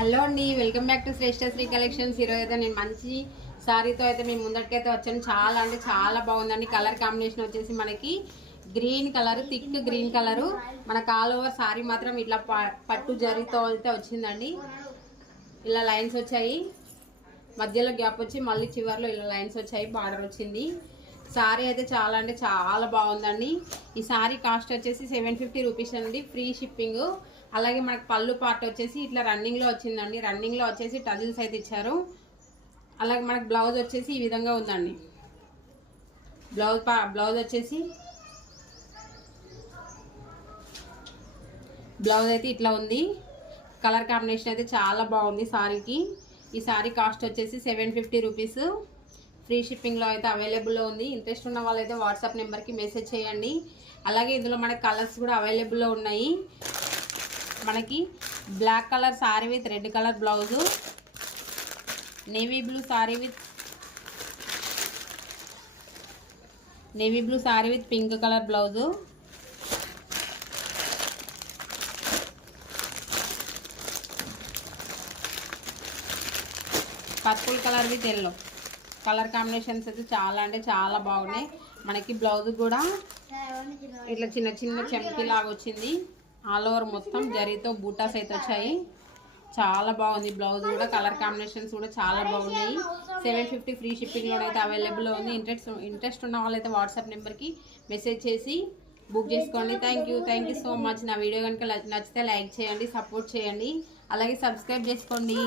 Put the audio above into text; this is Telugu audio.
హలో అండి, వెల్కమ్ బ్యాక్ టు శ్రేష్ఠశ్రీ కలెక్షన్స్. ఈరోజు అయితే నేను మంచి సారీతో అయితే మేము ముందటికైతే వచ్చాను. చాలా అంటే చాలా బాగుందండి. కలర్ కాంబినేషన్ వచ్చేసి మనకి green colour, thick green colour. మనకు ఆల్ ఓవర్ సారీ మాత్రం ఇట్లా పట్టు జరీతో అయితే వచ్చిందండి. ఇలా లైన్స్ వచ్చాయి, మధ్యలో గ్యాప్ వచ్చి మళ్ళీ చివర్లో ఇలా లైన్స్ వచ్చాయి, బార్డర్ వచ్చింది. సారీ అయితే చాలా అంటే చాలా బాగుందండి. ఈ సారీ కాస్ట్ వచ్చేసి 750 రూపీస్ అండి, ఫ్రీ షిప్పింగ్. అలాగే మనకు పళ్ళు పార్ట్ వచ్చేసి ఇట్లా రన్నింగ్లో వచ్చిందండి. రన్నింగ్లో వచ్చేసి టజిల్స్ అయితే ఇచ్చారు. అలాగే మనకు బ్లౌజ్ వచ్చేసి ఈ విధంగా ఉందండి. బ్లౌజ్ వచ్చేసి బ్లౌజ్ అయితే ఇట్లా ఉంది. కలర్ కాంబినేషన్ అయితే చాలా బాగుంది సారీకి. ఈ సారీ కాస్ట్ వచ్చేసి 750 రూపీస్. ఫ్రీ షిప్పింగ్లో అయితే అవైలబుల్లో ఉంది. ఇంట్రెస్ట్ ఉన్న వాళ్ళైతే వాట్సాప్ నెంబర్కి మెసేజ్ చేయండి. అలాగే ఇందులో మనకి కలర్స్ కూడా అవైలబుల్లో ఉన్నాయి. మనకి black colour sari with red colour blouse, navy blue sari with pink colour blouse, purple colour with yellow. Colour combinations అయితే చాలా అంటే చాలా బాగున్నాయి. మనకి బ్లౌజ్ కూడా ఇట్లా చిన్న చిన్న చెంకి లాగా వచ్చింది. ఆల్ ఓవర్ మొత్తం జరీతో బూటాస్ అయితే వచ్చాయి. చాలా బాగుంది బ్లౌజ్ కూడా. కలర్ కాంబినేషన్స్ కూడా చాలా బాగున్నాయి. 750 ఫ్రీ షిప్పింగ్లో అయితే అవైలబుల్లో ఉంది. ఇంట్రెస్ట్ ఉన్న వాళ్ళైతే వాట్సాప్ నెంబర్కి మెసేజ్ చేసి బుక్ చేసుకోండి. Thank you so much. నా వీడియో కనుక నచ్చితే లైక్ చేయండి, సపోర్ట్ చేయండి, అలాగే సబ్స్క్రైబ్ చేసుకోండి.